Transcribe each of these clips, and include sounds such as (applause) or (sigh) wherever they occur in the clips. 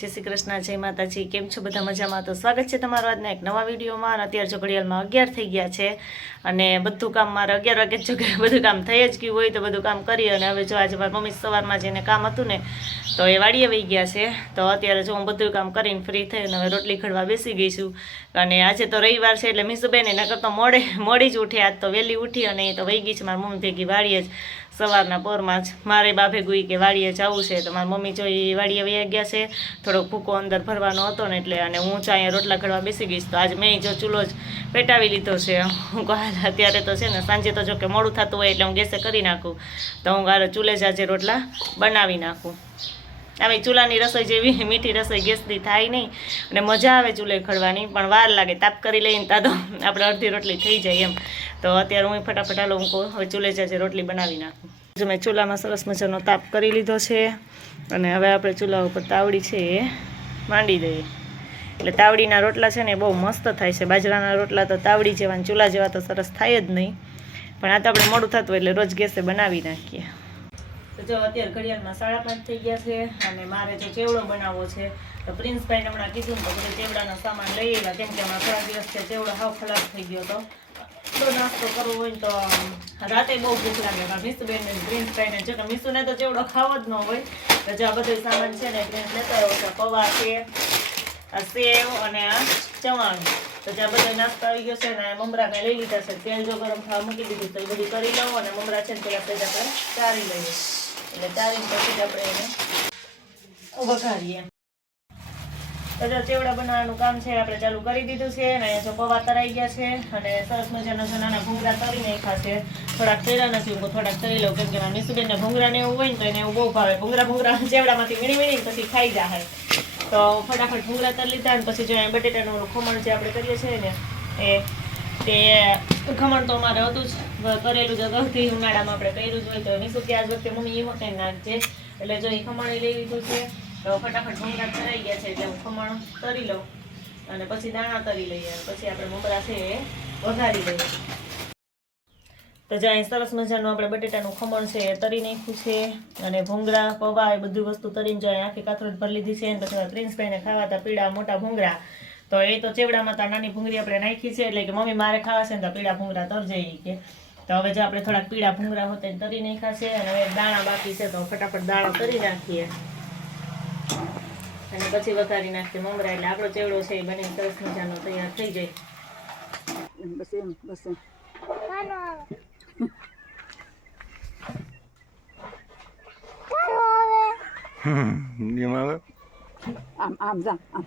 જય શ્રી કૃષ્ણ, જય માતાજી. કેમ છો બધા મજામાં? તો સ્વાગત છે તમારું આજના એક નવા વિડીયોમાં. અને અત્યારે જો ઘડિયાળમાં અગિયાર થઈ ગયા છે. અને બધું કામ મારે અગિયાર વાગે જો બધું કામ થઈ જ ગયું હોય તો બધું કામ કરી અને હવે જો આજે મારા મમ્મી સવારમાં જઈને કામ હતું ને, તો એ વાડીએ વહી ગયા છે. તો અત્યારે જો હું બધું કામ કરીને ફ્રી થઈને હવે રોટલી ખડવા બેસી ગઈ છું. અને આજે તો રવિવાર છે એટલે મીસુબેન એના કરતાં મોડે મોડી જ ઉઠે. આજ તો વહેલી ઉઠી અને એ તો વહી ગઈ છે. મારા મમ્મી ભેગી વાડીએ જ. સવારના પોરમાં જ મારે બાફે ગુઈ કે વાડીએ જવું છે તો મારી મમ્મી જોઈ વાડીએ વહી ગયા છે, થોડોક ભૂકો અંદર ભરવાનો હતો ને એટલે અને હું ચા અહીંયા રોટલા ઘડવા બેસી ગઈશ તો આજ મેં જો ચૂલો જ પેટાવી લીધો છે. હું હાલ અત્યારે તો છે ને સાંજે તો જો કે મોડું થતું હોય એટલે હું ગેસે કરી નાખું. તો હું ચૂલે જ આજે રોટલા બનાવી નાખું. આવી ચૂલાની રસોઈ જેવી (laughs) મીઠી રસોઈ ગેસથી થાય નહીં. અને મજા આવે ચૂલે ખડવાની, પણ વાર લાગે તાપ કરી લઈને તા તો (laughs) આપણે અડધી રોટલી થઈ જાય એમ. તો અત્યારે હું ફટાફટ હાલો હું હવે ચૂલે જાજે રોટલી બનાવી નાખું. જો મેં ચૂલામાં સરસ મજાનો તાપ કરી લીધો છે, અને હવે આપણે ચૂલા ઉપર તાવડી છે એ માંડી દઈએ. એટલે તાવડીના રોટલા છે ને બહુ મસ્ત થાય છે. બાજરાના રોટલા તો તાવડી જેવા ચૂલા જેવા તો સરસ થાય જ નહીં. પણ આ તો આપણે મોડું થતું એટલે રોજ ગેસે બનાવી નાખીએ. તો જો અત્યારે ઘડિયાળમાં સાડા પાંચ થઈ ગયા છે અને મારે જો ચેવડો બનાવવો છે, તો પ્રિન્સભાઈને હમણાં કીધું તો બધું ચેવડાનો સામાન લઈ આવ્યા, કેમ કે હમણાં થોડા છે, ચેવડો હાવ ખલાસ થઈ ગયો તો એટલો નાસ્તો કરવો હોય તો રાતે બહુ ભૂખ લાગે મારા મીસુબેન ને પ્રિન્સભાઈને જો કે મીસુને તો ચેવડો ખાવો જ ન હોય. તો જો આ બધો સામાન છે ને, પ્રિન્સ લેતો આવ્યો છે પૌવા છે સેવ અને આ ચવાણું. તો જ્યાં બધો નાસ્તો આવી ગયો છે ને મમરા મેં લઈ લીધા છે, તેલ જો ગરમ થવા મૂકી દીધું તો એ બધું કરી લઉં અને મમરા છે ને, પેલા પેલા ચારી લઈએ. એટલે તારી પછી જ આપણે એને વઘારીએ. જો ચેવડા બનાવવાનું કામ છે, આપણે ચાલુ કરી દીધું છે અને જો પૌવા તરાઈ ગયા છે અને સરસ મજાના જો નાના ભૂંગરા તરી નાખ્યા છે. થોડાક તેડા નથી હું, થોડાક તરી લઉં કેમ કે મારા મિસુબેનને ભૂંગરા ને એવું હોય ને તો એને એવું બહુ ભાવે. ભૂંગરા ભૂંગરા (laughs) ચેવડામાંથી વીણી વીણી પછી ખાઈ જાય. તો ફટાફટ ભૂંગરા તરી લીધા અને પછી જો બટેટાનું ખમણ જે આપણે કરીએ છીએ ને, એ તે ખમણ તો અમારે હતું જ. કરેલું જ અગાઉથી ઉનાળામાં આપણે કર્યું જ હોય તો નીસુ કે આજ વખતે મમ્મી એ વખતે નાખજે એટલે જો એ ખમણ લઈ લીધું છે, તો ફટાફટ ભૂંગળા તરાઈ ગયા છે, એટલે હું ખમણ તરી લઉં. અને પછી દાણા તરી લઈએ પછી આપણે મમરા છે એ વઘારી લઈએ. તો જ્યાં સરસ મજાનું આપણે બટેટાનું ખમણ છે એ તરી નાખ્યું છે અને ભૂંગળા, પૌવા એ બધી વસ્તુ તરીને જ્યાં આખી કાથરોજ ભરી લીધી છે અને પછી પ્રિન્સભાઈને ખાવા હતા પીળા મોટા ભૂંગળા. તો એ તો ચેવડામાં તો નાની ભૂંગળી આપણે નાખી છે એટલે કે મમ્મી મારે ખાવા છે ને તો પીળા ભૂંગળા તરજે કે. તો હવે જો આપણે થોડાક પીળા ભૂંગળા હોતે ને તરી નાખ્યા છે અને હવે દાણા બાકી છે તો ફટાફટ દાણા તરી નાખીએ. અને પછી વઘારી નાખીએ મમરા એટલે આપણો ચેવડો છે એ બની સરસ મજાનો તૈયાર થઈ જાય. બસ એમ બસ એમ. આવે? આમ આમ જા આમ.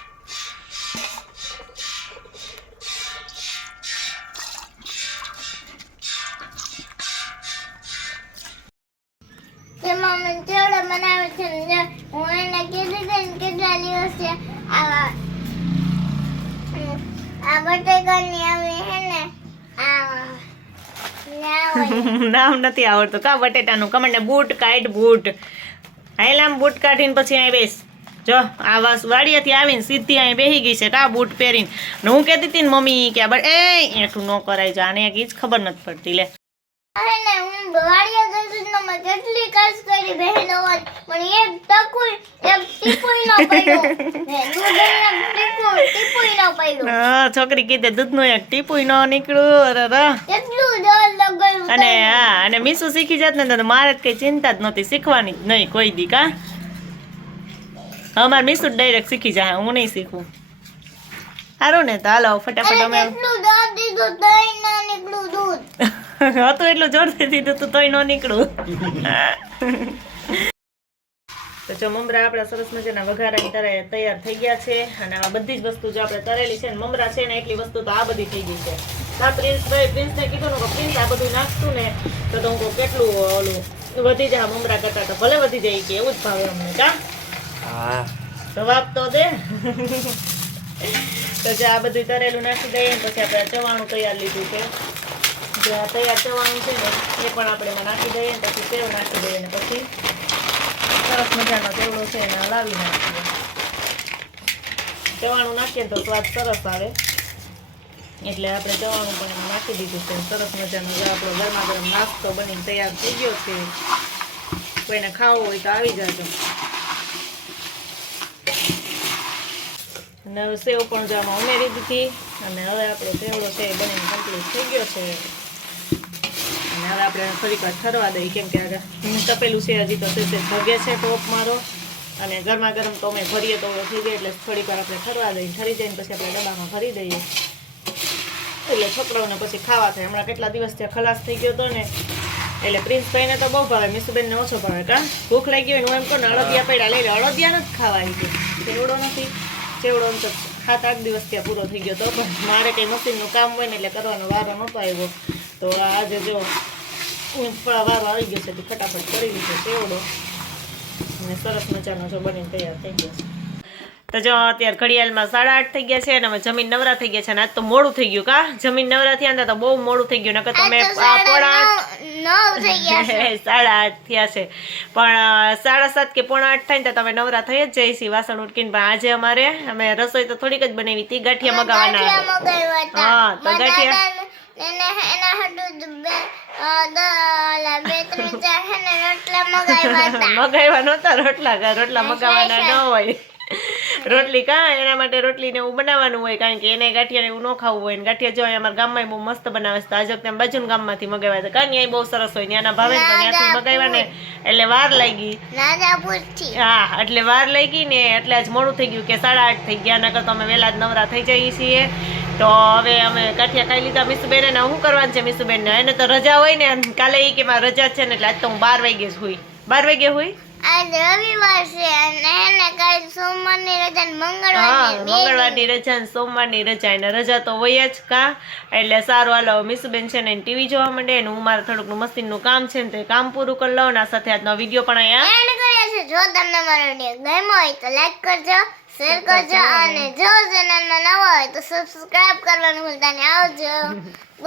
છે હું એને કીધું હતું ને કેટલા દિવસે આ આ બટેકાની આવી હે ને (laughs) નામ નથી આવડતું. કા બટેટાનું? કમણ ને બૂટ કાઢ બૂટ. હાઈલામ બૂટ કાઢીને પછી અહીં બેસ. જો, આ વાસ વાડિયાથી આવીને સીધી અહીં બેસી ગઈ છે. કા બૂટ પહેરીને? હું કહેતી હતી ને મમ્મી કે બટ એ, એઠું ન કરાય જો. આને એક જ ખબર નથી પડતી, લે. અરે ને હું બવાડિયા ગઈ તો મેં કેટલી કસ કરી બહેનો પણ એક ટકુઈ એક ટીપુઈ ન પડ્યો ટીપુઈ ન પડ્યો હા, છોકરી કીધે દૂધનું એક ટીપુય ન નીકળ્યું. અરે રા. કેટલું ડર લગાયું અને હા અને મીસુ શીખી જાત ને તો મારે કઈ ચિંતા જ નહોતી શીખવાની જ નહીં કોઈ દી કા? અમારે મીસુ ડાયરેક્ટ શીખી જાય હું નહીં શીખું. સારું ને તો હાલો ફટાફટ અમે કેટલું ડર દીધું દહીં ના નીકળું દૂધ. (laughs) (laughs) હતું એટલું જોરથી દીધું તું તોય ન નીકળું. (laughs) તો જો મમરા આપણા સરસ મજાના વઘારા તરે તૈયાર થઈ ગયા છે અને આ બધી જ વસ્તુ જો આપણે તરેલી છે ને મમરા છે ને એટલી વસ્તુ તો આ બધી થઈ ગઈ છે. આ પ્રિન્સ ભાઈ પ્રિન્સને કીધું ને કે પ્રિન્સ આ બધું નાખતું ને તો તો હું કેટલું ઓલું વધી જાય મમરા કરતા તો ભલે વધી જાય કે એવું જ ભાવે અમને કા? હા. જવાબ તો દે. (laughs) તો જે આ બધું તરેલું નાખી દઈએ પછી આપણે ચવાણું તૈયાર લીધું છે. જે આ તૈયાર ચવાણું છે ને એ પણ આપણે એમાં નાખી દઈએ ને પછી સેવ નાખી દઈએ ને પછી સરસ મજાનો ચેવડો છે એને હલાવી નાખીએ ચવાણું નાખીએ ને તો સ્વાદ સરસ આવે એટલે આપણે ચવાણું પણ એમાં નાખી દીધું છે સરસ મજાનો જે આપણો ગરમા ગરમ નાસ્તો બનીને તૈયાર થઈ ગયો છે કોઈને ખાવો હોય તો આવી જાજો અને હવે સેવ પણ જો આમાં ઉમેરી દીધી અને હવે આપણો સેવડો છે એ બનીને કમ્પ્લીટ થઈ ગયો છે અને હવે આપણે થોડીક વાર ઠરવા દઈએ કેમ કે આગળ તપેલું છે હજી તો તે તે ભગે છે ટોપ મારો અને ગરમા ગરમ તો અમે ભરીએ તો ઓલો થઈ જાય એટલે થોડીક વાર આપણે ઠરવા દઈએ ઠરી જાય ને પછી આપણે ડબ્બામાં ભરી દઈએ એટલે છોકરાઓને પછી ખાવા થાય હમણાં કેટલા દિવસ ત્યાં ખલાસ થઈ ગયો હતો ને એટલે પ્રિન્સભાઈને તો બહુ ભાવે મીસુબેનને ઓછો ભાવે કા ભૂખ લાગી હોય ને હું એમ કહું ને અડદિયા પડ્યા લઈ લે અડદિયા નથી ખાવા આવી ગયું ચેવડો નથી ચેવડો આમ તો સાત આઠ દિવસ ત્યાં પૂરો થઈ ગયો તો પણ મારે કંઈ મશીનનું કામ હોય ને એટલે કરવાનો વારો નહોતો આવ્યો તો આજે જો વારો આવી ગયો છે ફટાફટ કરી લીધો ચેવડો અને સરસ મજાનો જો બનીને તૈયાર થઈ ગયો છે. તો જો અત્યારે ઘડિયાળમાં સાડા આઠ થઈ ગયા છે અને અમે જમીન નવરા થઈ ગયા છે અને આજ તો મોડું થઈ ગયું કા? જમીન નવરા થયા હતા તો બહુ મોડું થઈ ગયું નકર તમે (laughs) સાડા આઠ થયા છે. પણ સાડા સાત કે પોણા આઠ થાય ને તો તમે નવરા થઈ જ જઈશી વાસણ ઉટકીને. પણ આજે અમારે અમે રસોઈ તો થોડીક જ બનાવી હતી ગાંઠિયા મગાવવાના. હા, તો ગાંઠિયા- એને- એના હાટુ બે બે ત્રણ ચાર હે ને રોટલા મગાવ્યા હતા. (laughs) મગાવ્યા નહોતા રોટલા કા રોટલા મગાવવાના ન હોય. રોટલી કા એના માટે રોટલી ને એવું બનાવવાનું હોય કારણ કે એને ગાંઠિયા એવું ન ખાવું હોય. ને ગાંઠિયા જો અમારા ગામમાં બહુ મસ્ત બનાવે છે આજે વખતે બાજુ ગામમાંથી મગાવ્યા હતા. કારણ કે બહુ સરસ હોય ત્યાંના ભાવે ત્યાંથી મગાવ્યા ને એટલે વાર લાગી. હા એટલે વાર લાગી ને એટલે આજ મોડું થઈ ગયું કે સાડા આઠ થઈ ગયા નકર તો અમે વહેલા જ નવરા થઈ જઈએ છીએ. તો હવે અમે કાઠિયા ખાઈ લીધા. મીસુબેન ને શું કરવાનું છે મીસુબેન ને એને તો રજા હોય ને કાલે એ કે મારે રજા છે ને એટલે આજ તો હું બાર વાગે જ હોય બાર વાગે હુઈ? આજ રવિવાર છે અને એને કાલ સોમવારની રજા ને મંગળવારની મંગળવારની રજા ને સોમવારની રજા. એને રજા તો હોય જ કા. એટલે સારું હાલો મિસુબેન છે ને ટીવી જોવા માંડે ને હું મારે થોડુંક કામ છે ને તો કામ પૂરું કરી લઉં ને આ સાથે આજનો વીડિયો પણ અહીંયા. એન્ડ કર્યા છે જો તમને મારો વીડિયો ગમ્યો હોય તો લાઈક કરજો શેર કરજો અને જો ચેનલમાં નવા હોય તો સબસ્ક્રાઇબ કરવાનું ભૂલતા નહીં. આવજો. (laughs)